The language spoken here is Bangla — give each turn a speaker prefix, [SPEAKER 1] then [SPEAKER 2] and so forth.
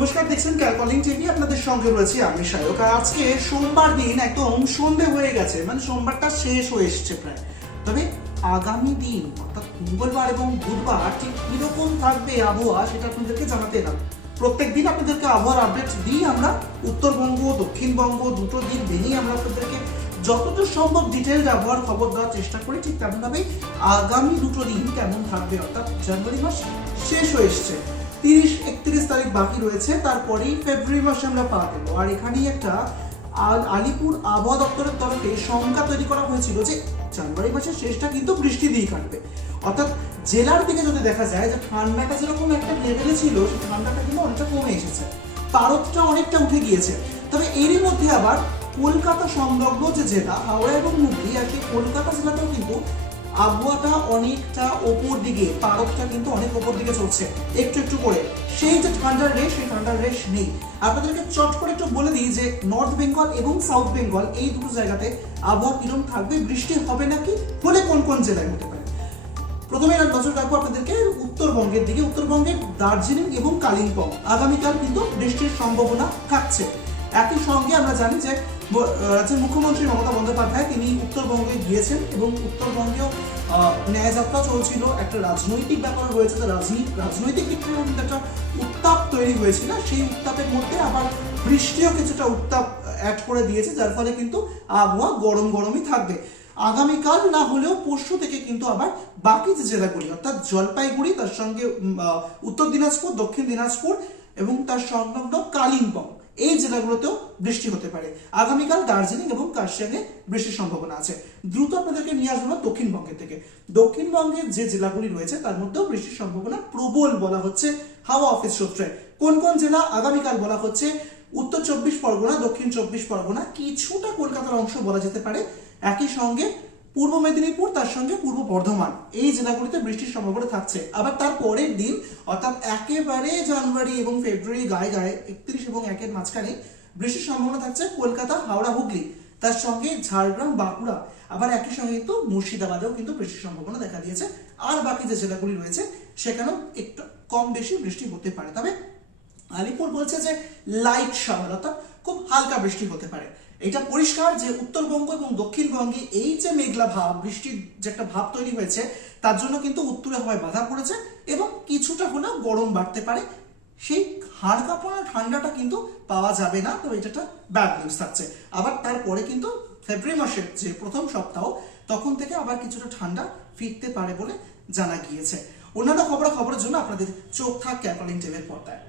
[SPEAKER 1] দেখছেন ক্যালকলিং টিভি আপনাদের সঙ্গে রয়েছে আমি সায়ক। আর আজকে সোমবার দিন, একদম সন্ধে হয়ে গেছে মানে সোমবারটা শেষ হয়ে এসছে প্রায়। তবে আগামী দিন, অর্থাৎ মঙ্গলবার এবং বুধবার ঠিক কীরকম থাকবে আবহাওয়া, সেটা আপনাদেরকে জানাতে এলাম। প্রত্যেক দিন আপনাদেরকে আবহাওয়ার আপডেট দিই আমরা। উত্তরবঙ্গ, দক্ষিণবঙ্গ, দুটো দিন দিনই আমরা আপনাদেরকে যতদূর সম্ভব ডিটেলড আবহাওয়ার খবর দেওয়ার চেষ্টা করি, ঠিক তেমনভাবেই আগামী দুটো দিন কেমন থাকবে, অর্থাৎ জানুয়ারি মাস শেষ হয়ে এসছে। তিরিশ একত্রিশ তারিখ বাকি রয়েছে, তারপরেই ফেব্রুয়ারি মাসে আমরা পা দেবো। আর এখানেই একটা আল- আলিপুর আবহাওয়া দপ্তরের তরফে সংখ্যা তৈরি করা হয়েছিল যে জানুয়ারি মাসের শেষটা কিন্তু বৃষ্টি দিয়ে কাটবে। অর্থাৎ জেলার দিকে যদি দেখা যায় যে ঠান্ডাটা যেরকম একটা লেভেলে ছিল, সেই ঠান্ডাটা কিন্তু অনেকটা কমে এসেছে। পারদটা অনেকটা উঠে গিয়েছে। তবে এরই মধ্যে আবার কলকাতা সংলগ্ন যে জেলা, হাওড়া এবং হুগলি, আর কি আবহাওয়াটা অনেকটা ওপর দিকে পারদটা কিন্তু অনেক ওপর দিকে চলছে, একটু একটু করে। সেই যে ঠান্ডার রেশ, সেই ঠান্ডার রেশ নেই। আপনাদেরকে চট করে একটু বলে দিই যে নর্থ বেঙ্গল এবং সাউথ বেঙ্গল এই দুটো জায়গাতে আবহাওয়া কিরম থাকবে, বৃষ্টি হবে নাকি, হলে কোন কোন জেলায় হতে পারে? প্রথমে নজর রাখব আপনাদেরকে উত্তরবঙ্গের দিকে। উত্তরবঙ্গের দার্জিলিং এবং কালিম্পং, আগামীকাল কিন্তু বৃষ্টির সম্ভাবনা থাকছে। একই সঙ্গে আমরা জানি যে রাজ্যের মুখ্যমন্ত্রী মমতা বন্দ্যোপাধ্যায় তিনি উত্তরবঙ্গে গিয়েছেন এবং উত্তরবঙ্গেও ন্যায়যাত্রা চলছিল, একটা রাজনৈতিক ব্যাপার রয়েছে, তো রাজনী- রাজনৈতিক দিক থেকে কিন্তু একটা উত্তাপ তৈরি হয়েছিল, সেই উত্তাপের মধ্যে আবার বৃষ্টিও কিছুটা উত্তাপ অ্যাড করে দিয়েছে, যার ফলে কিন্তু আবহাওয়া গরম গরমই থাকবে। আগামীকাল না হলেও পরশু থেকে কিন্তু আবার বাকি যে জেলাগুলি, অর্থাৎ জলপাইগুড়ি, তার সঙ্গে উত্তর দিনাজপুর, দক্ষিণ দিনাজপুর এবং তার সংলগ্ন কালিম্পং। এই জেলাগুলোতেও বৃষ্টি হতে পারে। আগামীকাল দার্জিলিং এবং কার্শিয়াংয়ে বৃষ্টির সম্ভাবনা আছে। দ্রুত আপনাদেরকে নিয়ে আসব দক্ষিণবঙ্গের থেকে। দক্ষিণবঙ্গের যে জেলাগুলি রয়েছে, তার মধ্যেও বৃষ্টির সম্ভাবনা প্রবল বলা হচ্ছে হাওয়া অফিস সূত্রে। কোন কোন জেলা আগামীকাল বলা হচ্ছে উত্তর চব্বিশ পরগনা, দক্ষিণ চব্বিশ পরগনা, কিছুটা কলকাতার অংশ বলা যেতে পারে। একই সঙ্গে পূর্ব মেদিনীপুর, তার সঙ্গে পূর্ব বর্ধমান। এই জেলাগুলিতে বৃষ্টির সম্ভাবনা থাকছে। আবার তার পরের দিন, অর্থাৎ একেবারে জানুয়ারি এবং ফেব্রুয়ারি গায়ে গায়ে একত্রিশ এবং একের মাঝখানে বৃষ্টির সম্ভাবনা থাকছে কলকাতা, হাওড়া, হুগলি। তার সঙ্গে ঝাড়গ্রাম, বাঁকুড়া। আবার একই সঙ্গে কিন্তু মুর্শিদাবাদেও কিন্তু বৃষ্টির সম্ভাবনা দেখা দিয়েছে। আর বাকি যে জেলাগুলি রয়েছে, সেখানেও একটু কম বেশি বৃষ্টি হতে পারে। তবে আলিপুর বলছে যে লাইট শাওয়ার অর্থাৎ খুব হালকা বৃষ্টি হতে পারে। এটা পরিষ্কার যে উত্তরবঙ্গ এবং দক্ষিণবঙ্গে এই যে মেঘলা ভাব, বৃষ্টির যে একটা ভাব তৈরি হয়েছে, তার জন্য কিন্তু উত্তরে হওয়ায় বাধা পড়েছে এবং কিছুটা হলেও গরম বাড়তে পারে। সেই হাড় কাঁপানো ঠান্ডাটা কিন্তু পাওয়া যাবে না তো এটা একটা ব্যাড নিউজ থাকছে। আবার তারপরে কিন্তু ফেব্রুয়ারি মাসের যে প্রথম সপ্তাহ, তখন থেকে আবার কিছুটা ঠান্ডা ফিরতে পারে বলে জানা গিয়েছে। অন্যান্য খবর খবরের জন্য আপনাদের চোখ থাক ক্যাপলিং টিভির পর্দায়।